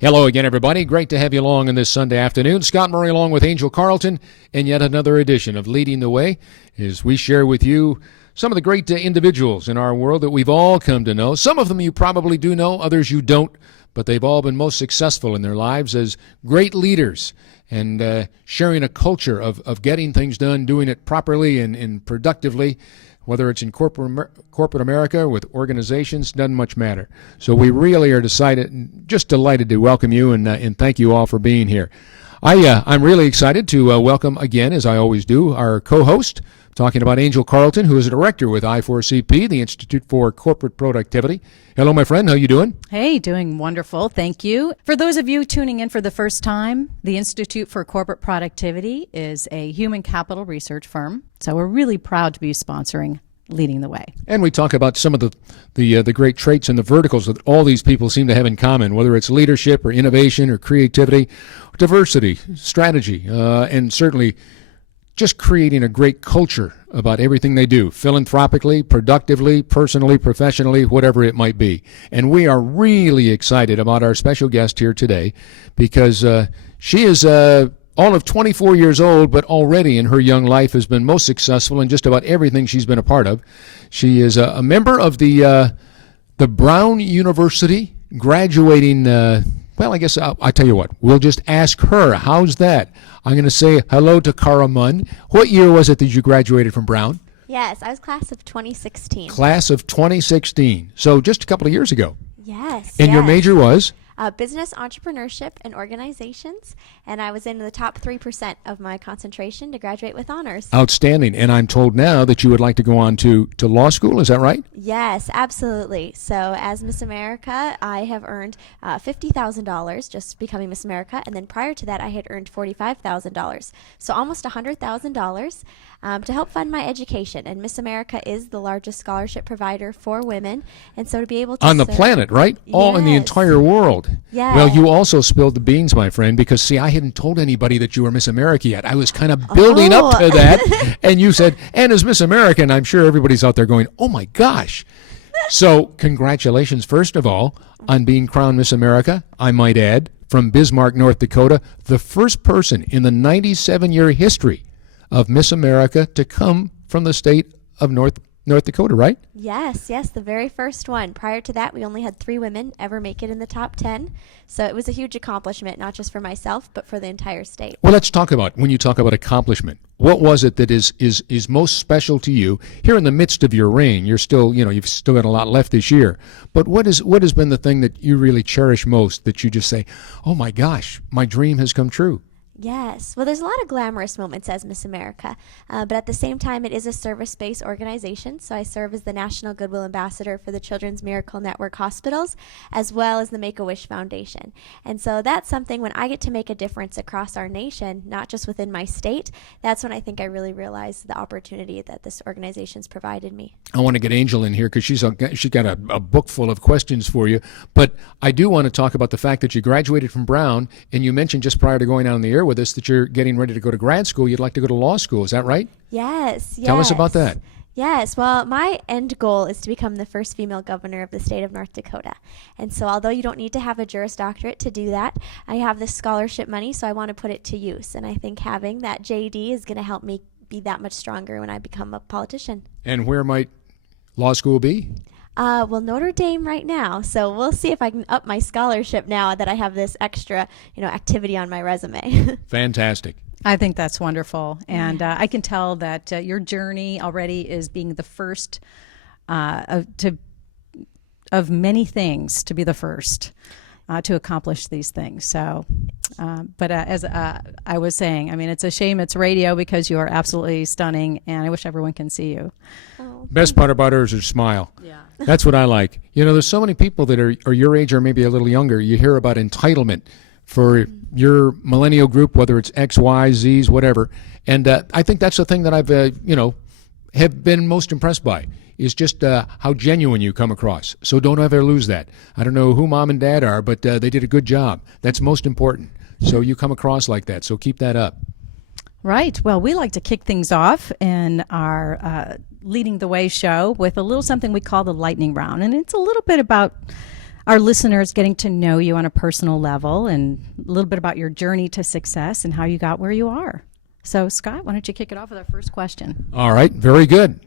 Hello again, everybody. Great to have you along on this Sunday afternoon. Scott Murray along with Angel Carlton, and yet another edition of Leading the Way as we share with you some of the great individuals in our world that we've all come to know. Some of them you probably do know, others you don't, but they've all been most successful in their lives as great leaders and sharing a culture of getting things done, doing it properly and productively. Whether it's in corporate America with organizations, doesn't much matter. So we really are just delighted to welcome you and thank you all for being here. I'm really excited to welcome again, as I always do, our co-host, talking about Angel Carlton, who is a director with I4CP, the Institute for Corporate Productivity. Hello, my friend. How you doing? Hey, doing wonderful. Thank you. For those of you tuning in for the first time, the Institute for Corporate Productivity is a human capital research firm. So we're really proud to be sponsoring Leading the Way. And we talk about some of the great traits and the verticals that all these people seem to have in common, whether it's leadership or innovation or creativity, diversity, strategy, and certainly just creating a great culture about everything they do, philanthropically, productively, personally, professionally, whatever it might be. And we are really excited about our special guest here today because she is all of 24 years old, but already in her young life has been most successful in just about everything she's been a part of. She is a member of the Brown University, graduating, well, I guess I'll tell you what, we'll just ask her. How's that? I'm going to say hello to Cara Mund. What year was it that you graduated from Brown? Yes, I was class of 2016. Class of 2016. So just a couple of years ago. Yes. And your major was? Business, entrepreneurship, and organizations, and I was in the top 3% of my concentration to graduate with honors. Outstanding. And I'm told now that you would like to go on to law school. Is that right? Yes, absolutely. So as Miss America, I have earned $50,000 just becoming Miss America, and then prior to that, I had earned $45,000. So almost $100,000 to help fund my education. And Miss America is the largest scholarship provider for women, and so to be able to on the planet, right? All in the entire world. Yeah. Well, you also spilled the beans, my friend, because, see, I hadn't told anybody that you were Miss America yet. I was kind of building up to that, and you said, and as Miss America, and I'm sure everybody's out there going, oh, my gosh. So congratulations, first of all, on being crowned Miss America, I might add, from Bismarck, North Dakota, the first person in the 97-year history of Miss America to come from the state of North Dakota, right? Yes, the very first one. Prior to that, we only had 3 women ever make it in the top 10. So it was a huge accomplishment, not just for myself, but for the entire state. Well, let's talk about, when you talk about accomplishment, what was it that is most special to you here in the midst of your reign? You're still, you've still got a lot left this year. But what has been the thing that you really cherish most, that you just say, oh my gosh, my dream has come true? Yes. Well, there's a lot of glamorous moments as Miss America, but at the same time, it is a service-based organization, so I serve as the National Goodwill Ambassador for the Children's Miracle Network Hospitals, as well as the Make-A-Wish Foundation. And so that's something, when I get to make a difference across our nation, not just within my state, that's when I think I really realize the opportunity that this organization's provided me. I want to get Angel in here because she's got a book full of questions for you, but I do want to talk about the fact that you graduated from Brown, and you mentioned just prior to going out on the air with us that you're getting ready to go to grad school. You'd like to go to law school. Is that right? Yes. Tell us about that. Yes. Well, my end goal is to become the first female governor of the state of North Dakota. And so although you don't need to have a Juris Doctorate to do that, I have this scholarship money, so I want to put it to use. And I think having that JD is going to help me be that much stronger when I become a politician. And where might law school be? Well, Notre Dame right now, so we'll see if I can up my scholarship now that I have this extra, activity on my resume. Fantastic. I think that's wonderful. And I can tell that your journey already is being the first of many things to be the first to accomplish these things. So, but as I was saying, I mean, it's a shame it's radio because you are absolutely stunning, and I wish everyone can see you. Oh, best part about her is her smile. Yeah. That's what I like. There's so many people that are your age or maybe a little younger. You hear about entitlement for your millennial group, whether it's X, Y, Z's, whatever. And I think that's the thing that I've, have been most impressed by, is just how genuine you come across. So don't ever lose that. I don't know who mom and dad are, but they did a good job. That's most important. So you come across like that. So keep that up. Right. Well, we like to kick things off in our Leading the Way show with a little something we call the lightning round. And it's a little bit about our listeners getting to know you on a personal level and a little bit about your journey to success and how you got where you are. So, Scott, why don't you kick it off with our first question? All right, very good.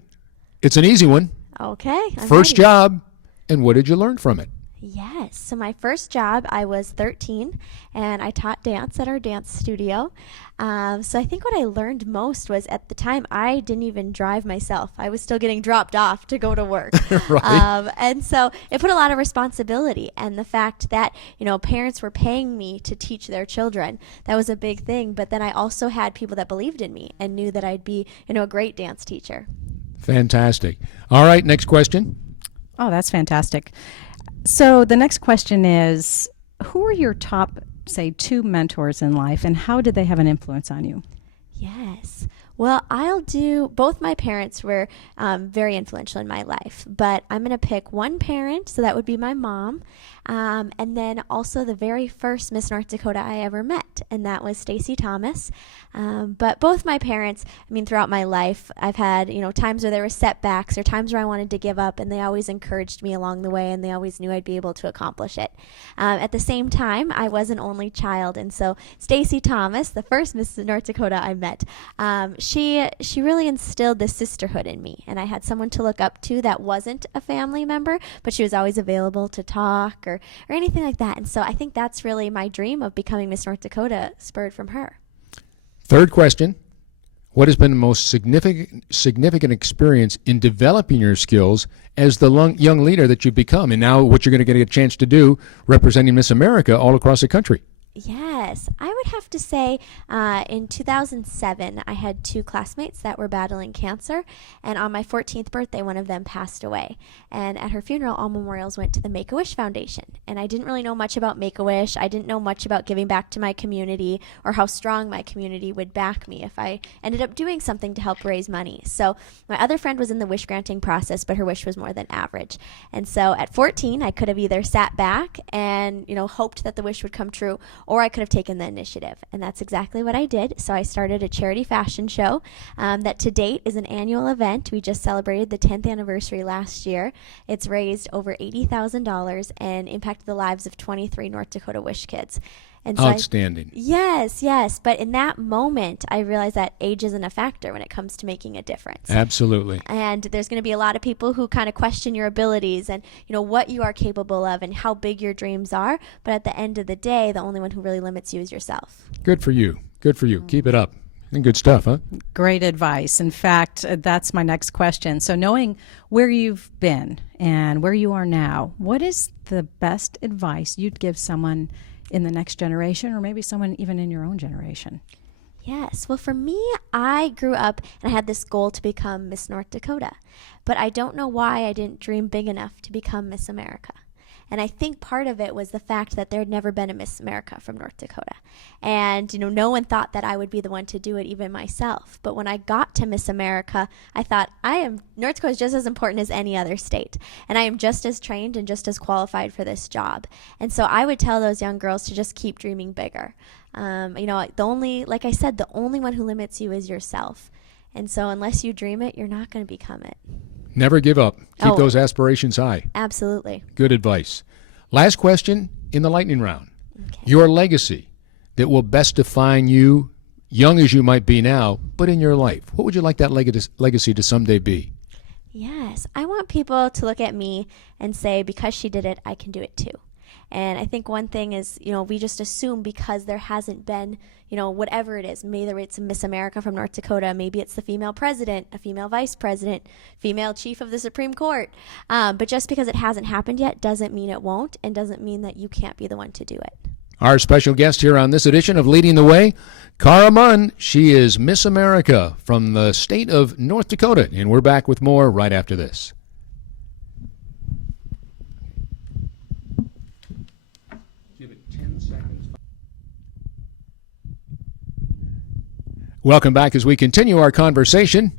It's an easy one. Okay. I'm First ready. job, and what did you learn from it? Yes. So my first job, I was 13, and I taught dance at our dance studio. So I think what I learned most was at the time I didn't even drive myself. I was still getting dropped off to go to work. Right. And so it put a lot of responsibility, and the fact that, parents were paying me to teach their children, that was a big thing. But then I also had people that believed in me and knew that I'd be, a great dance teacher. Fantastic. All right, next question. Oh, that's fantastic. So the next question is, who are your top, say, 2 mentors in life, and how did they have an influence on you? Yes. Well, I'll do, both my parents were very influential in my life, but I'm going to pick one parent, so that would be my mom, and then also the very first Miss North Dakota I ever met, and that was Stacy Thomas. But both my parents, throughout my life, I've had, times where there were setbacks or times where I wanted to give up, and they always encouraged me along the way, and they always knew I'd be able to accomplish it. At the same time, I was an only child, and so Stacy Thomas, the first Miss North Dakota I met, she really instilled this sisterhood in me, and I had someone to look up to that wasn't a family member, but she was always available to talk or anything like that. And so I think that's really my dream of becoming Miss North Dakota, spurred from her. Third question. What has been the most significant experience in developing your skills as the young leader that you've become, and now what you're going to get a chance to do representing Miss America all across the country? Yes, I would have to say in 2007, I had 2 classmates that were battling cancer, and on my 14th birthday, one of them passed away. And at her funeral, all memorials went to the Make-A-Wish Foundation. And I didn't really know much about Make-A-Wish. I didn't know much about giving back to my community or how strong my community would back me if I ended up doing something to help raise money. So my other friend was in the wish granting process, but her wish was more than average. And so at 14, I could have either sat back and, hoped that the wish would come true, or I could have taken the initiative. And that's exactly what I did. So I started a charity fashion show that to date is an annual event. We just celebrated the 10th anniversary last year. It's raised over $80,000 and impacted the lives of 23 North Dakota Wish kids. And so Outstanding. Yes. But in that moment, I realized that age isn't a factor when it comes to making a difference. Absolutely. And there's going to be a lot of people who kind of question your abilities and, what you are capable of and how big your dreams are. But at the end of the day, the only one who really limits you is yourself. Good for you. Good for you. Keep it up. And good stuff, huh? Great advice. In fact, that's my next question. So knowing where you've been and where you are now, what is the best advice you'd give someone in the next generation, or maybe someone even in your own generation? Yes. Well, for me, I grew up and I had this goal to become Miss North Dakota, but I don't know why I didn't dream big enough to become Miss America. And I think part of it was the fact that there had never been a Miss America from North Dakota. And, no one thought that I would be the one to do it, even myself. But when I got to Miss America, I thought, North Dakota is just as important as any other state. And I am just as trained and just as qualified for this job. And so I would tell those young girls to just keep dreaming bigger. Like I said, the only one who limits you is yourself. And so unless you dream it, you're not going to become it. Never give up. Keep those aspirations high. Absolutely. Good advice. Last question in the lightning round. Okay. Your legacy that will best define you, young as you might be now, but in your life. What would you like that legacy to someday be? Yes. I want people to look at me and say, because she did it, I can do it too. And I think one thing is, we just assume because there hasn't been, whatever it is, maybe it's Miss America from North Dakota, maybe it's the female president, a female vice president, female chief of the Supreme Court. But just because it hasn't happened yet doesn't mean it won't, and doesn't mean that you can't be the one to do it. Our special guest here on this edition of Leading the Way, Cara Mund. She is Miss America from the state of North Dakota. And we're back with more right after this. Welcome back as we continue our conversation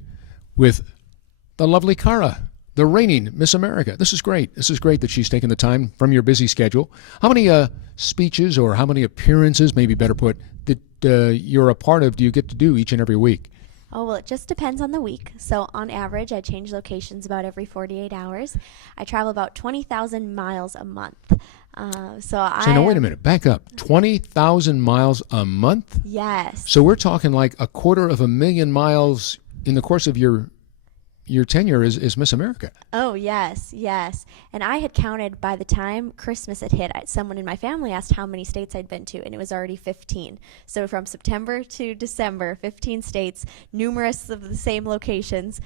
with the lovely Cara, the reigning Miss America. This is great. This is great that she's taken the time from your busy schedule. How many speeches or how many appearances, maybe better put, that you're a part of do you get to do each and every week? Oh, well, it just depends on the week. So on average, I change locations about every 48 hours. I travel about 20,000 miles a month. So now wait a minute, back up. 20,000 miles a month? Yes. So we're talking like 250,000 miles in the course of your tenure as Miss America. Oh, yes, yes. And I had counted by the time Christmas had hit. Someone in my family asked how many states I'd been to, and it was already 15. So from September to December, 15 states, numerous of the same locations.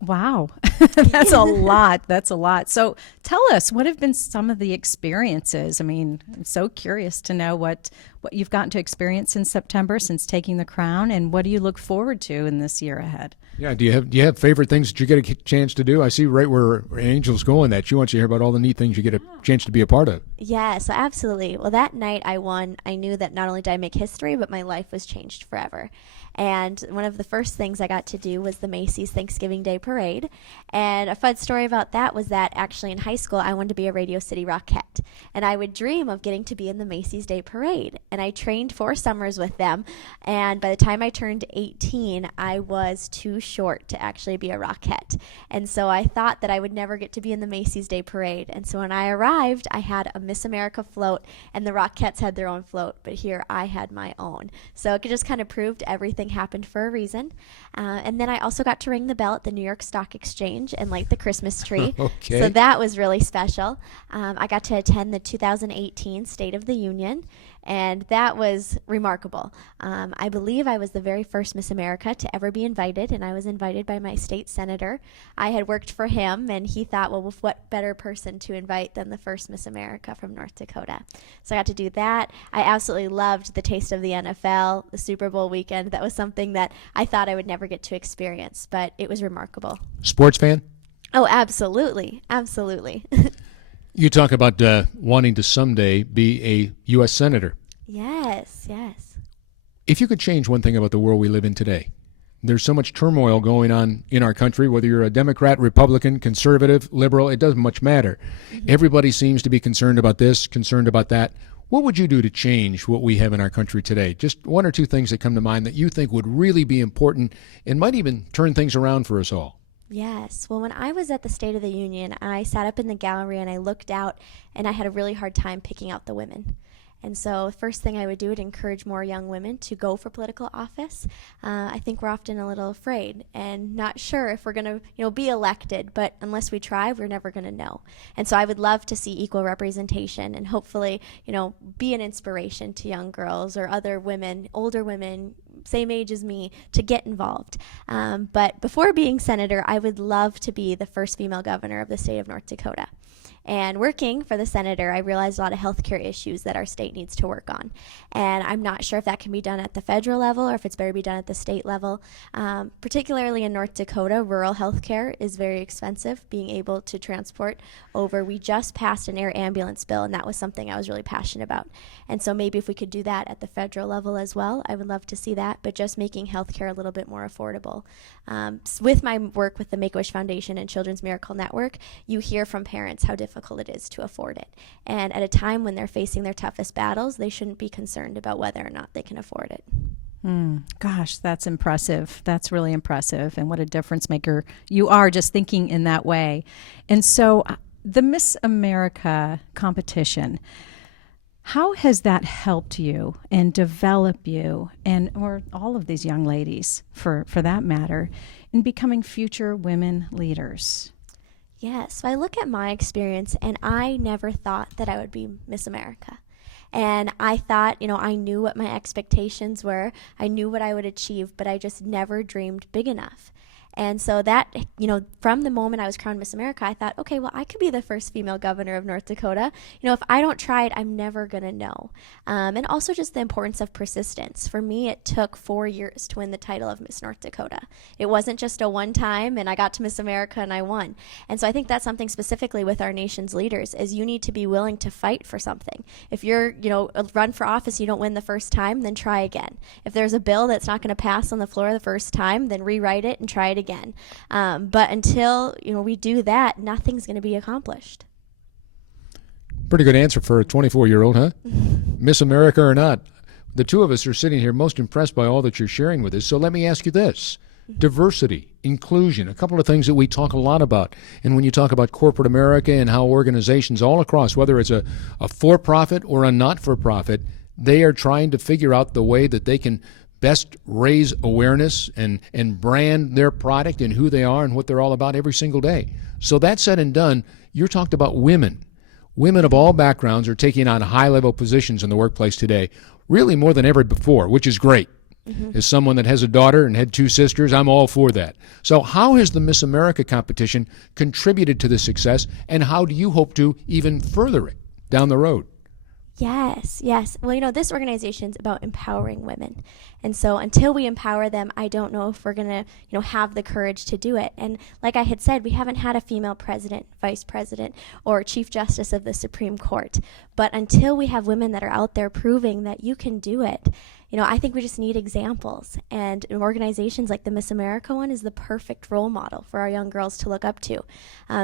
Wow. That's a lot. That's a lot. So tell us, what have been some of the experiences? I mean, I'm so curious to know what you've gotten to experience in September since taking the crown, and what do you look forward to in this year ahead? Yeah, do you have favorite things that you get a chance to do? I see right where Angel's going that she wants you to hear about all the neat things you get a chance to be a part of. Yeah, so absolutely. Well, that night I won, I knew that not only did I make history, but my life was changed forever. And one of the first things I got to do was the Macy's Thanksgiving Day Parade. And a fun story about that was that actually in high school, I wanted to be a Radio City Rockette. And I would dream of getting to be in the Macy's Day Parade. And I trained 4 summers with them. And by the time I turned 18, I was too short to actually be a Rockette. And so I thought that I would never get to be in the Macy's Day Parade. And so when I arrived, I had a Miss America float, and the Rockettes had their own float. But here I had my own. So it just kind of proved everything happened for a reason. And then I also got to ring the bell at the New York Stock Exchange and light the Christmas tree. Okay. So that was really special. I got to attend the 2018 State of the Union, and that was remarkable. I believe I was the very first Miss America to ever be invited, and I was invited by my state senator. I had worked for him, and he thought, well, what better person to invite than the first Miss America from North Dakota? So I got to do that. I absolutely loved the taste of the NFL, the Super Bowl weekend. That was something that I thought I would never get to experience, but it was remarkable. Sports fan? Oh, absolutely. Absolutely. You talk about wanting to someday be a U.S. Senator. Yes, yes. If you could change one thing about the world we live in today, there's so much turmoil going on in our country, whether you're a Democrat, Republican, conservative, liberal, it doesn't much matter. Everybody seems to be concerned about this, concerned about that. What would you do to change what we have in our country today? Just one or two things that come to mind that you think would really be important and might even turn things around for us all. Yes. Well, when I was at the State of the Union, I sat up in the gallery and I looked out, and I had a really hard time picking out the women. And so the first thing I would do would encourage more young women to go for political office. I think we're often a little afraid and not sure if we're going to, be elected, but unless we try, we're never going to know. And so I would love to see equal representation and hopefully, be an inspiration to young girls or other women, older women, same age as me, to get involved. But before being senator, I would love to be the first female governor of the state of North Dakota. And working for the senator, I realized a lot of healthcare issues that our state needs to work on. And I'm not sure if that can be done at the federal level or if it's better to be done at the state level. Particularly in North Dakota, rural healthcare is very expensive, being able to transport over. We just passed an air ambulance bill, and that was something I was really passionate about. And so maybe if we could do that at the federal level as well, I would love to see that, but just making healthcare a little bit more affordable. With my work with the Make-A-Wish Foundation and Children's Miracle Network, you hear from parents how difficult it is to afford it. And at a time when they're facing their toughest battles, they shouldn't be concerned about whether or not they can afford it. Gosh, that's impressive. That's really impressive. And what a difference maker you are just thinking in that way. And so the Miss America competition, how has that helped you and develop you or all of these young ladies for that matter in becoming future women leaders? Yes, so I look at my experience, and I never thought that I would be Miss America. And I thought, I knew what my expectations were. I knew what I would achieve, but I just never dreamed big enough. And so that, from the moment I was crowned Miss America, I thought, okay, well, I could be the first female governor of North Dakota. If I don't try it, I'm never going to know. And also just the importance of persistence. For me, it took 4 years to win the title of Miss North Dakota. It wasn't just a one time and I got to Miss America and I won. And so I think that's something specifically with our nation's leaders is you need to be willing to fight for something. If you're, run for office, you don't win the first time, then try again. If there's a bill that's not going to pass on the floor the first time, then rewrite it and try it again. But until we do that, nothing's going to be accomplished. Pretty good answer for a 24-year-old, huh? Miss America or not. the two of us are sitting here most impressed by all that you're sharing with us. So let me ask you this. Diversity, inclusion, a couple of things that we talk a lot about. And when you talk about corporate America and how organizations all across, whether it's a for-profit or a not-for-profit, they are trying to figure out the way that they can best raise awareness and brand their product and who they are and what they're all about every single day. So that said and done, you talked about women. Women of all backgrounds are taking on high-level positions in the workplace today, really more than ever before, which is great. As someone that has a daughter and had two sisters, I'm all for that. So how has the Miss America competition contributed to this success, and how do you hope to even further it down the road? Yes, yes. Well, this organization is about empowering women. And so until we empower them, I don't know if we're going to, have the courage to do it. And like I had said, we haven't had a female president, vice president, or chief justice of the Supreme Court. But until we have women that are out there proving that you can do it, I think we just need examples. And organizations like the Miss America one is the perfect role model for our young girls to look up to.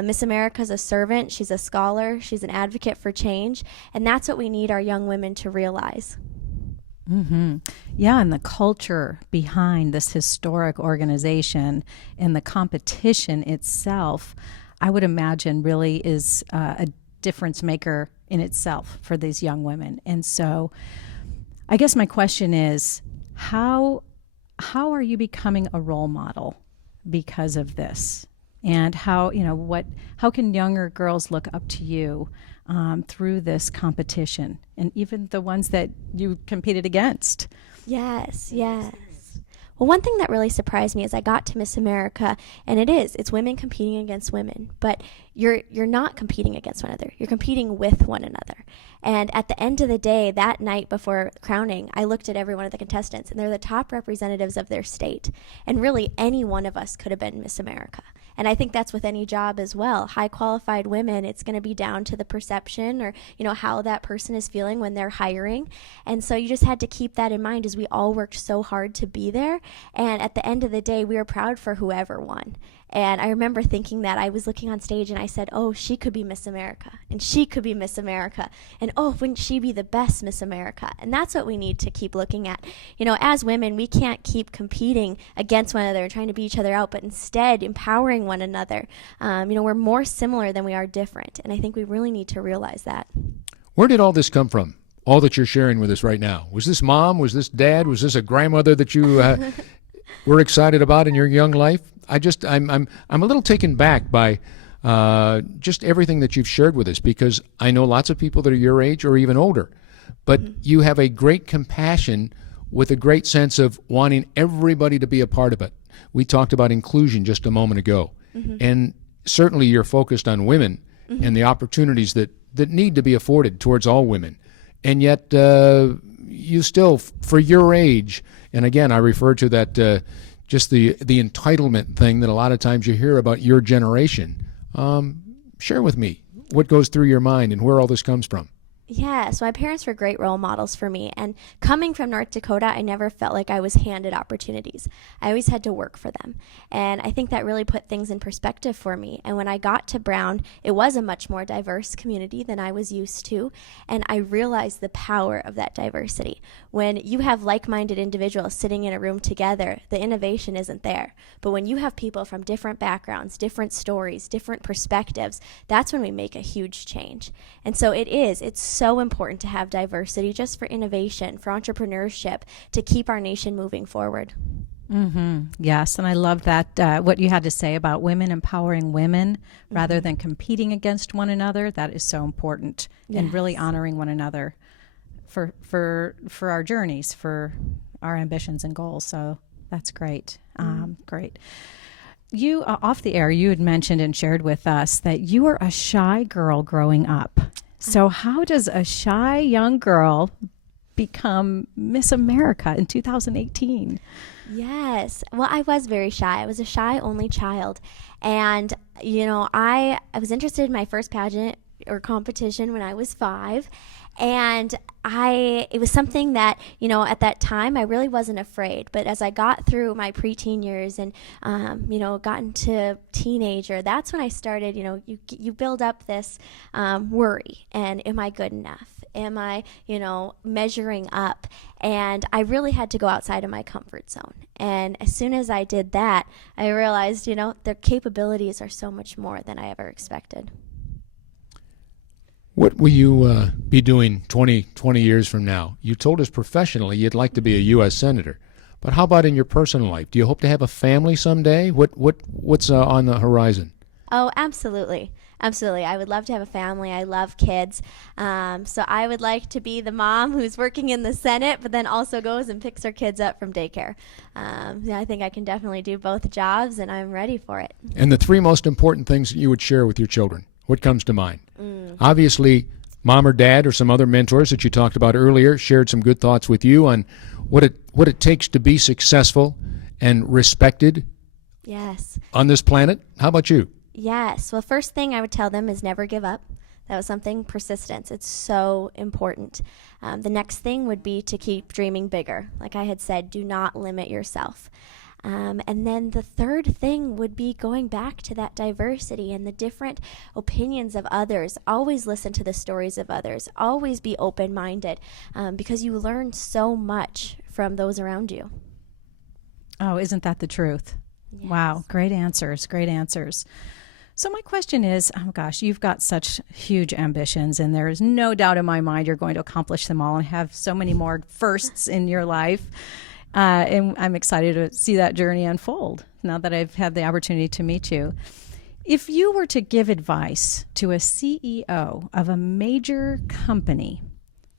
Miss America is a servant. She's a scholar. She's an advocate for change. And that's what we need our young women to realize. Mm-hmm. Yeah, and the culture behind this historic organization and the competition itself, I would imagine really is a difference maker in itself for these young women. And so I guess my question is, how are you becoming a role model because of this? And how can younger girls look up to you through this competition, and even the ones that you competed against? Yes, yes. Well, one thing that really surprised me is I got to Miss America, and it's women competing against women, but you're not competing against one another. You're competing with one another. And at the end of the day, that night before crowning, I looked at every one of the contestants, and they're the top representatives of their state. And really, any one of us could have been Miss America. And I think that's with any job as well. High qualified women, it's going to be down to the perception or, how that person is feeling when they're hiring. And so you just had to keep that in mind as we all worked so hard to be there. And at the end of the day, we were proud for whoever won. And I remember thinking that I was looking on stage and I said, oh, she could be Miss America, and she could be Miss America, and oh, wouldn't she be the best Miss America? And that's what we need to keep looking at. As women, we can't keep competing against one another and trying to beat each other out, but instead empowering one another. We're more similar than we are different, and I think we really need to realize that. Where did all this come from? All that you're sharing with us right now. Was this mom? Was this dad? Was this a grandmother that you were excited about in your young life? I'm a little taken back by just everything that you've shared with us, because I know lots of people that are your age or even older, but you have a great compassion with a great sense of wanting everybody to be a part of it. We talked about inclusion just a moment ago, and certainly you're focused on women and the opportunities that need to be afforded towards all women. And yet you still, for your age, and again, I refer to that just the entitlement thing that a lot of times you hear about your generation. Share with me what goes through your mind and where all this comes from. Yeah, so my parents were great role models for me. And coming from North Dakota, I never felt like I was handed opportunities. I always had to work for them. And I think that really put things in perspective for me. And when I got to Brown, it was a much more diverse community than I was used to. And I realized the power of that diversity. When you have like-minded individuals sitting in a room together, the innovation isn't there. But when you have people from different backgrounds, different stories, different perspectives, that's when we make a huge change. And so it's so important to have diversity just for innovation, for entrepreneurship, to keep our nation moving forward. Mm-hmm. Yes, and I love that, what you had to say about women empowering women rather than competing against one another. That is so important, and really honoring one another for our journeys, for our ambitions and goals. So that's great. Great. You, off the air, you had mentioned and shared with us that you were a shy girl growing up. So how does a shy young girl become Miss America in 2018? Yes. Well, I was very shy. I was a shy only child. And, I was interested in my first pageant or competition when I was 5. And it was something that, at that time I really wasn't afraid. But as I got through my preteen years and, got into teenager, that's when I started, you build up this worry. And am I good enough? Am I, measuring up? And I really had to go outside of my comfort zone. And as soon as I did that, I realized, their capabilities are so much more than I ever expected. What will you be doing 20 years from now? You told us professionally you'd like to be a U.S. Senator. But how about in your personal life? Do you hope to have a family someday? What's on the horizon? Oh, absolutely. Absolutely. I would love to have a family. I love kids. So I would like to be the mom who's working in the Senate, but then also goes and picks her kids up from daycare. I think I can definitely do both jobs, and I'm ready for it. And the 3 most important things that you would share with your children, what comes to mind? Obviously, mom or dad or some other mentors that you talked about earlier shared some good thoughts with you on what it takes to be successful and respected Yes. on this planet. How about you? Yes. Well, first thing I would tell them is never give up. That was something, persistence. It's so important. The next thing would be to keep dreaming bigger. Like I had said, do not limit yourself. And then the third thing would be going back to that diversity and the different opinions of others. Always listen to the stories of others. Always be open-minded, because you learn so much from those around you. Oh, isn't that the truth? Yes. Wow, great answers, great answers. So my question is, oh gosh, you've got such huge ambitions, and there is no doubt in my mind you're going to accomplish them all and have so many more firsts in your life. And I'm excited to see that journey unfold now that I've had the opportunity to meet you. If you were to give advice to a CEO of a major company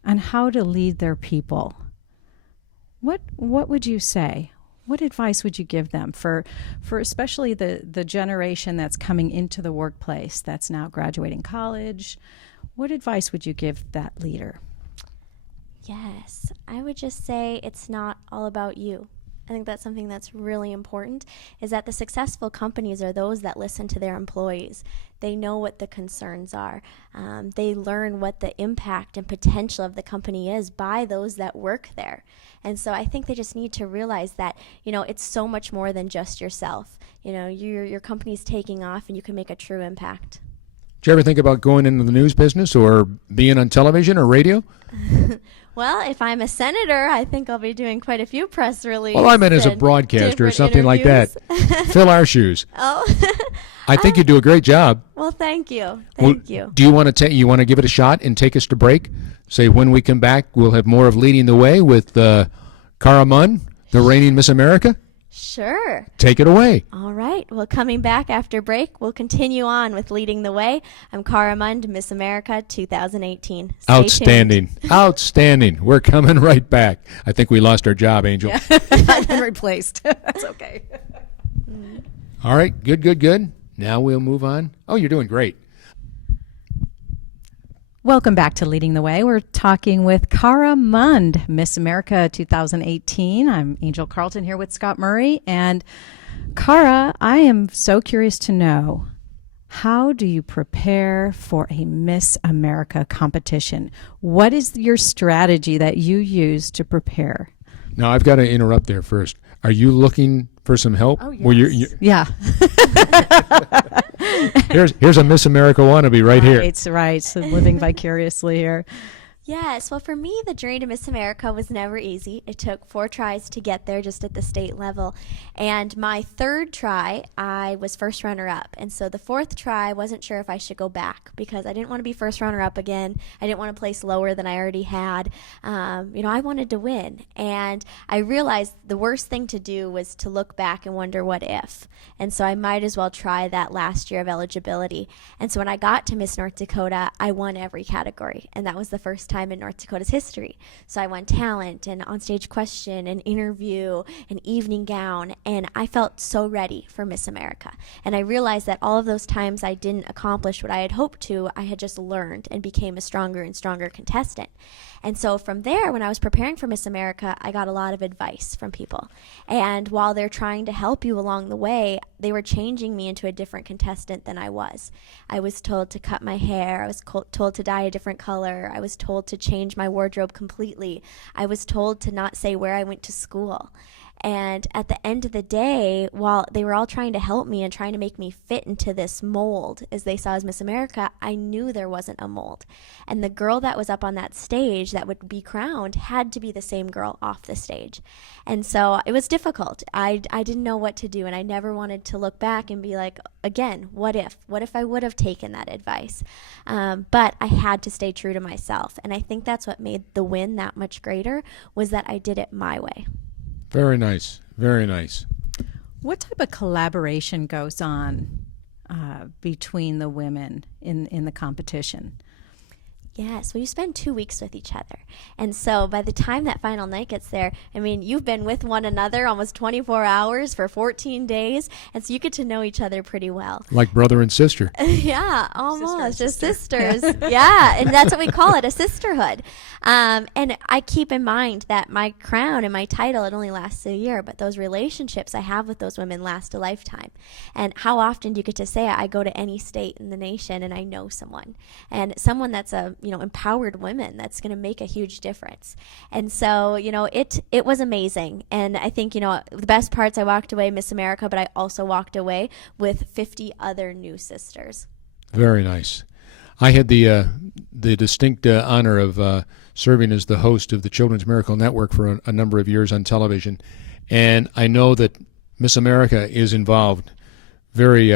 on how to lead their people, what would you say? What advice would you give them for especially the generation that's coming into the workplace, that's now graduating college? What advice would you give that leader? Yes, I would just say it's not all about you. I think that's something that's really important, is that the successful companies are those that listen to their employees. They know what the concerns are. They learn what the impact and potential of the company is by those that work there. And so I think they just need to realize that, it's so much more than just yourself. Your company's taking off and you can make a true impact. Did you ever think about going into the news business or being on television or radio? Well, if I'm a senator, I think I'll be doing quite a few press releases. Well, I meant as a broadcaster or something like that. Fill our shoes. Oh, I think you do a great job. well, thank you. Well, Thank you. Do you want to give it a shot and take us to break? Say when we come back, we'll have more of Leading the Way with Cara Mund, the reigning Miss America. Sure. Take it away. All right. Well, coming back after break, we'll continue on with Leading the Way. I'm Cara Mund, Miss America 2018. Stay Outstanding. tuned. Outstanding. We're coming right back. I think we lost our job, Angel. I've been replaced. That's okay. All right. Good. Now we'll move on. Oh, you're doing great. Welcome back to Leading the Way. We're talking with Cara Mund, Miss America 2018. I'm Angel Carlton here with Scott Murray. And Cara, I am so curious to know, how do you prepare for a Miss America competition? What is your strategy that you use to prepare? Now, I've got to interrupt there first. Are you looking for some help? Oh, yes. Well, you're, Yeah. here's a Miss America wannabe right here. It's right. So living vicariously here. Yes, well, for me, the journey to Miss America was never easy. It took 4 tries to get there just at the state level. And my 3rd try, I was first runner-up. And so the 4th try, I wasn't sure if I should go back because I didn't want to be first runner-up again. I didn't want to place lower than I already had. I wanted to win. And I realized the worst thing to do was to look back and wonder what if. And so I might as well try that last year of eligibility. And so when I got to Miss North Dakota, I won every category. And that was the first time in North Dakota's history. So I won talent and onstage question and interview and evening gown, and I felt so ready for Miss America. And I realized that all of those times I didn't accomplish what I had hoped to, I had just learned and became a stronger and stronger contestant. And so from there, when I was preparing for Miss America, I got a lot of advice from people. And while they're trying to help you along the way, they were changing me into a different contestant than I was. I was told to cut my hair. I was told to dye a different color. I was told to change my wardrobe completely. I was told to not say where I went to school. And at the end of the day, while they were all trying to help me and trying to make me fit into this mold as they saw as Miss America, I knew there wasn't a mold. And the girl that was up on that stage that would be crowned had to be the same girl off the stage. And so it was difficult. I didn't know what to do, and I never wanted to look back and be like, again, what if? What if I would have taken that advice? But I had to stay true to myself. And I think that's what made the win that much greater, was that I did it my way. Very nice. Very nice. What type of collaboration goes on between the women in the competition? Yes, well, you spend 2 weeks with each other. And so by the time that final night gets there, I mean, you've been with one another almost 24 hours for 14 days. And so you get to know each other pretty well. Like brother and sister. Yeah, almost. Just sister. sisters. Yeah, and that's what we call it, a sisterhood. And I keep in mind that my crown and my title, it only lasts a year, but those relationships I have with those women last a lifetime. And how often do you get to say, I go to any state in the nation and I know someone, and someone that's a empowered women that's going to make a huge difference. And so, it was amazing. And I think, the best parts, I walked away Miss America, but I also walked away with 50 other new sisters. Very nice. I had the distinct honor of serving as the host of the Children's Miracle Network for a number of years on television. And I know that Miss America is involved very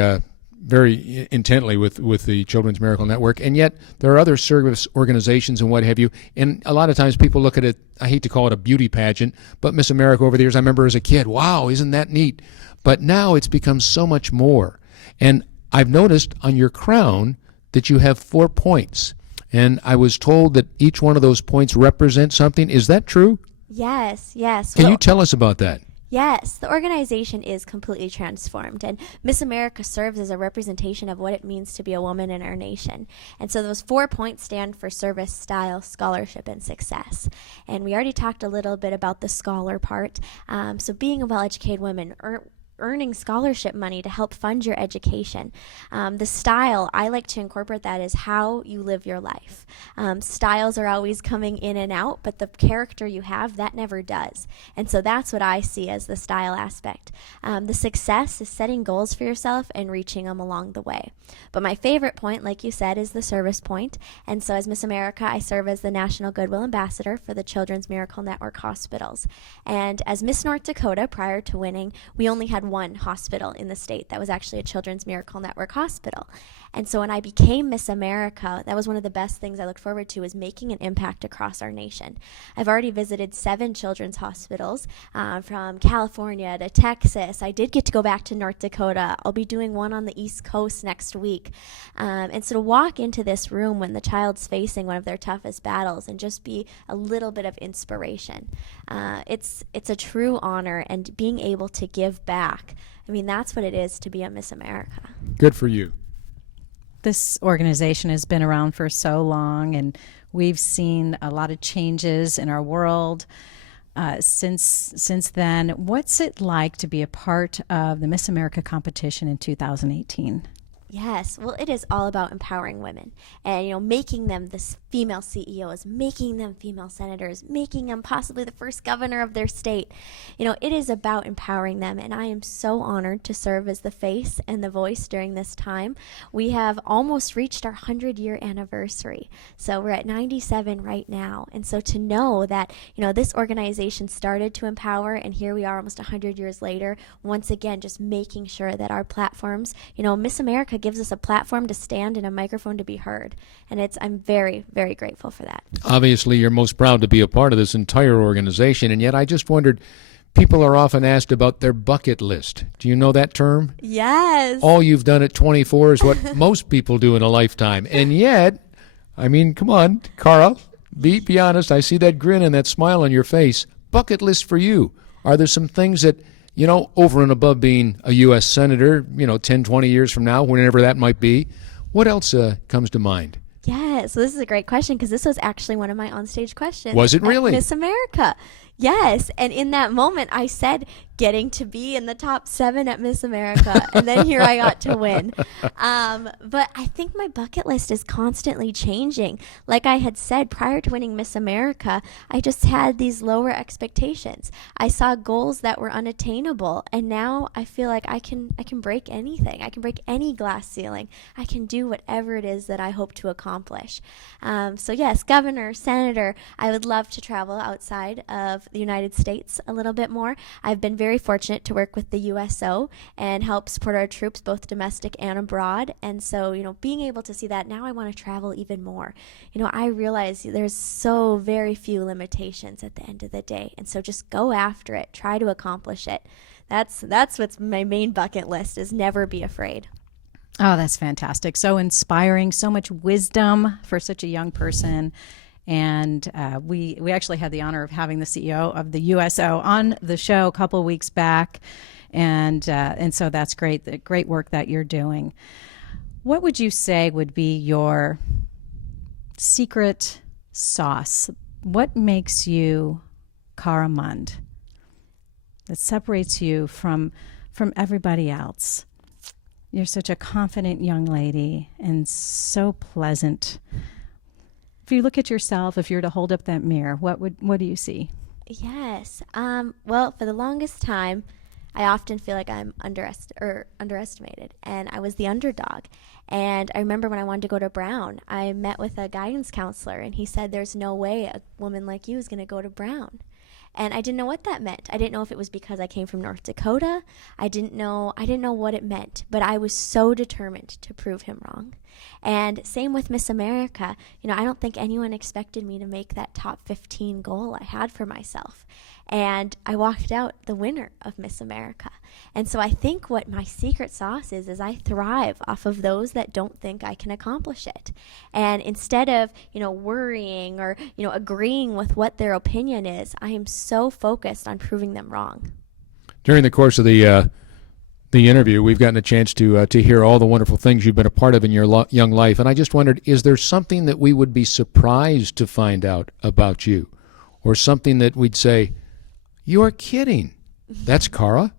intently with the Children's Miracle Network, and yet there are other service organizations and what have you, and a lot of times people look at it, I hate to call it a beauty pageant, but Miss America over the years, I remember as a kid, wow, isn't that neat? But now it's become so much more. And I've noticed on your crown that you have 4 points, and I was told that each one of those points represents something. Is that true? Yes. Can you tell us about that? Yes, the organization is completely transformed, and Miss America serves as a representation of what it means to be a woman in our nation. And so those 4 points stand for service, style, scholarship, and success. And we already talked a little bit about the scholar part. So being a well-educated woman, earning scholarship money to help fund your education. The style, I like to incorporate that as how you live your life. Styles are always coming in and out, but the character you have, that never does. And so that's what I see as the style aspect. The success is setting goals for yourself and reaching them along the way. But my favorite point, like you said, is the service point. And so as Miss America, I serve as the National Goodwill Ambassador for the Children's Miracle Network hospitals. And as Miss North Dakota, prior to winning, we only had one hospital in the state that was actually a Children's Miracle Network hospital. And so when I became Miss America, that was one of the best things I looked forward to, was making an impact across our nation. I've already visited 7 children's hospitals, from California to Texas. I did get to go back to North Dakota. I'll be doing one on the East Coast next week. And so to walk into this room when the child's facing one of their toughest battles and just be a little bit of inspiration, it's a true honor, and being able to give back. I mean, that's what it is to be a Miss America. Good for you. This organization has been around for so long, and we've seen a lot of changes in our world since then. What's it like to be a part of the Miss America competition in 2018? Yes, well, it is all about empowering women and, making them this female CEOs, making them female senators, making them possibly the first governor of their state. It is about empowering them, and I am so honored to serve as the face and the voice during this time. We have almost reached our 100-year anniversary, so we're at 97 right now. And so to know that, this organization started to empower, and here we are almost 100 years later, once again, just making sure that our platforms, Miss America gives us a platform to stand and a microphone to be heard. And I'm very, very grateful for that. Obviously, you're most proud to be a part of this entire organization, and yet I just wondered, people are often asked about their bucket list. Do you know that term? Yes. All you've done at 24 is what most people do in a lifetime. And yet, I mean, come on, Cara, be honest. I see that grin and that smile on your face. Bucket list for you. Are there some things that, over and above being a U.S. Senator, 10, 20 years from now, whenever that might be, what else comes to mind? Yes. Yeah, so this is a great question because this was actually one of my onstage questions. Was it really? Miss America. Yes, and in that moment I said getting to be in the top 7 at Miss America, and then here I got to win. But I think my bucket list is constantly changing. Like I had said, prior to winning Miss America, I just had these lower expectations. I saw goals that were unattainable, and now I feel like I can break anything. I can break any glass ceiling. I can do whatever it is that I hope to accomplish. So yes, governor, senator, I would love to travel outside of the United States a little bit more. I've been very fortunate to work with the USO and help support our troops both domestic and abroad. And so, being able to see that, now I want to travel even more. I realize there's so very few limitations at the end of the day. And so just go after it, try to accomplish it. That's what's my main bucket list, is never be afraid. Oh, that's fantastic. So inspiring, so much wisdom for such a young person. And we actually had the honor of having the CEO of the USO on the show a couple of weeks back. And so that's great, the great work that you're doing. What would you say would be your secret sauce? What makes you Cara Mund that separates you from everybody else? You're such a confident young lady and so pleasant. If you look at yourself, if you were to hold up that mirror, what do you see? Yes. Well, for the longest time, I often feel like I'm underestimated, and I was the underdog. And I remember when I wanted to go to Brown, I met with a guidance counselor, and he said, "There's no way a woman like you is going to go to Brown." And I didn't know what that meant. I didn't know if it was because I came from North Dakota. I didn't know what it meant, but I was so determined to prove him wrong. And same with Miss America. I don't think anyone expected me to make that top 15 goal I had for myself. And I walked out the winner of Miss America. And so I think what my secret sauce is I thrive off of those that don't think I can accomplish it. And instead of, worrying or, agreeing with what their opinion is, I am so focused on proving them wrong. During the course of the interview, we've gotten a chance to hear all the wonderful things you've been a part of in your young life. And I just wondered, is there something that we would be surprised to find out about you? Or something that we'd say, "You're kidding. That's Cara"?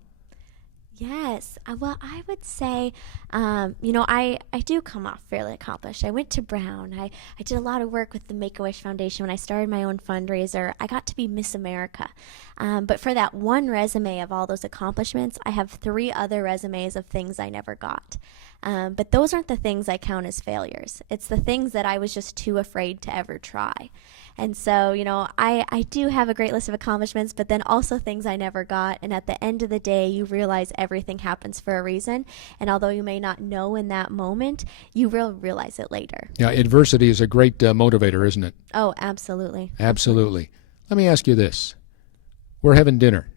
Yes. Well, I would say, I do come off fairly accomplished. I went to Brown. I did a lot of work with the Make-A-Wish Foundation when I started my own fundraiser. I got to be Miss America. But for that one resume of all those accomplishments, I have 3 other resumes of things I never got. But those aren't the things I count as failures. It's the things that I was just too afraid to ever try. And so, I do have a great list of accomplishments, but then also things I never got. And at the end of the day, you realize everything happens for a reason. And although you may not know in that moment, you will realize it later. Yeah, adversity is a great motivator, isn't it? Oh, absolutely. Absolutely. Let me ask you this. We're having dinner.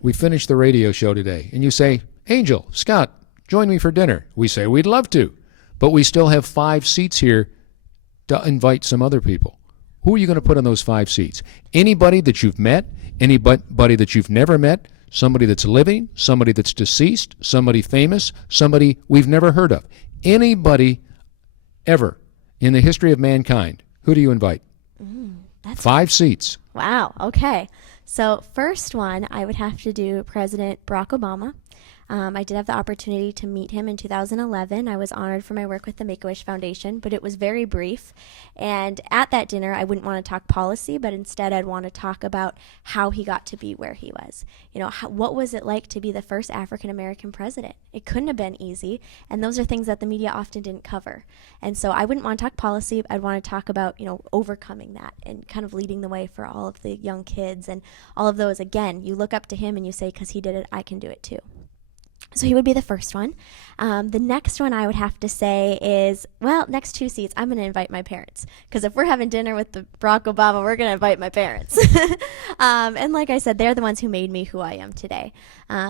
We finished the radio show today, and you say, "Angel, Scott, join me for dinner." We say, "We'd love to," but we still have 5 seats here to invite some other people. Who are you going to put on those 5 seats? Anybody that you've met, anybody that you've never met, somebody that's living, somebody that's deceased, somebody famous, somebody we've never heard of. Anybody ever in the history of mankind. Who do you invite? That's 5 seats. Wow. Okay. So first one, I would have to do President Barack Obama. I did have the opportunity to meet him in 2011. I was honored for my work with the Make-A-Wish Foundation, but it was very brief. And at that dinner, I wouldn't want to talk policy, but instead I'd want to talk about how he got to be where he was. What was it like to be the first African-American president? It couldn't have been easy, and those are things that the media often didn't cover. And so I wouldn't want to talk policy. I'd want to talk about, overcoming that and kind of leading the way for all of the young kids and all of those. Again, you look up to him and you say, because he did it, I can do it too. So he would be the first one. The next one I would have to say is, next 2 seats, I'm going to invite my parents. Because if we're having dinner with the Barack Obama, we're going to invite my parents. And like I said, they're the ones who made me who I am today.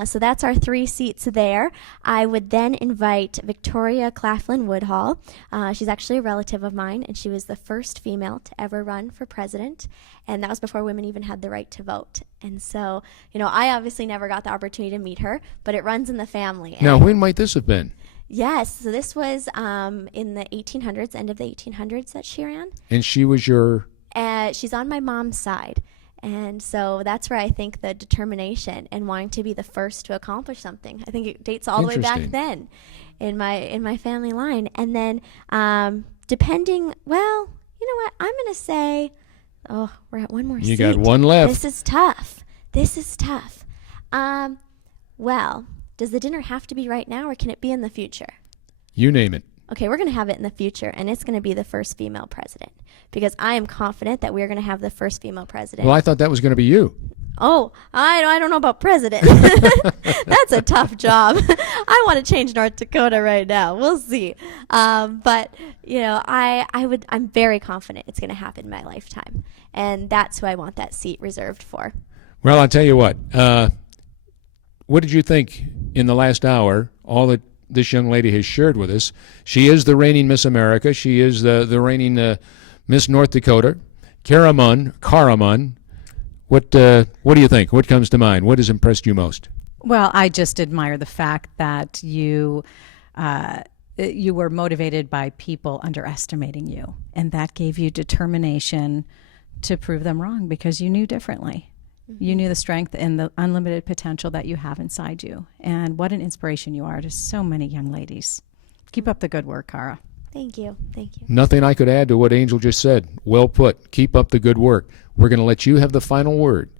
So that's our 3 seats there. I would then invite Victoria Claflin Woodhull. She's actually a relative of mine, and she was the first female to ever run for president. And that was before women even had the right to vote. And so, I obviously never got the opportunity to meet her, but it runs in the family. Now, when might this have been? Yes, so this was in the 1800s, end of the 1800s that she ran. And she was your... She's on my mom's side. And so that's where I think the determination and wanting to be the first to accomplish something. I think it dates all the way back then in my family line. And then depending, well, you know what? I'm going to say, we're at one more seat. You got one left. This is tough. Well, does the dinner have to be right now, or can it be in the future? You name it. Okay, we're going to have it in the future, and it's going to be the first female president, because I am confident that we're going to have the first female president. Well, I thought that was going to be you. Oh, I don't know about president. That's a tough job. I want to change North Dakota right now. We'll see. But I'm very confident it's going to happen in my lifetime, and that's who I want that seat reserved for. Well, I'll tell you what. What did you think in the last hour? All that this young lady has shared with us. She is the reigning Miss America. She is the reigning Miss North Dakota. Cara Mund. What do you think? What comes to mind? What has impressed you most? Well, I just admire the fact that you were motivated by people underestimating you, and that gave you determination to prove them wrong because you knew differently. Mm-hmm. You knew the strength and the unlimited potential that you have inside you, and what an inspiration you are to so many young ladies. Keep up the good work, Cara. Thank you. Nothing I could add to what Angel just said. Well put. Keep up the good work. We're going to let you have the final word.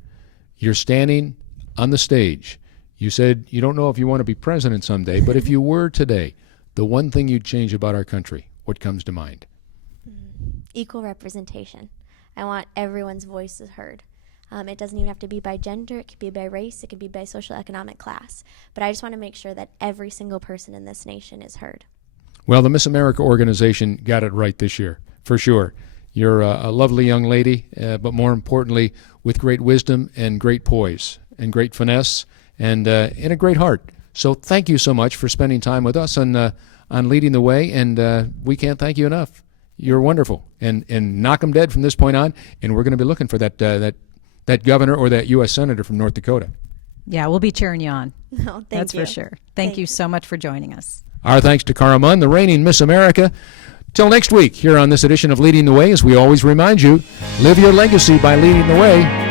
You're standing on the stage. You said you don't know if you want to be president someday, but if you were today, the one thing you'd change about our country, what comes to mind? Equal representation. I want everyone's voices heard. It doesn't even have to be by gender. It could be by race. It could be by social economic class. But I just want to make sure that every single person in this nation is heard. Well, the Miss America organization got it right this year, for sure. You're a lovely young lady, but more importantly, with great wisdom and great poise and great finesse and a great heart. So thank you so much for spending time with us on leading the way, and we can't thank you enough. You're wonderful, and knock 'em dead from this point on, and we're going to be looking for that governor or that U.S. senator from North Dakota. Yeah, we'll be cheering you on. No, That's for sure. Thank you so much for joining us. Our thanks to Cara Mund, the reigning Miss America. Till next week, here on this edition of Leading the Way, as we always remind you, live your legacy by leading the way.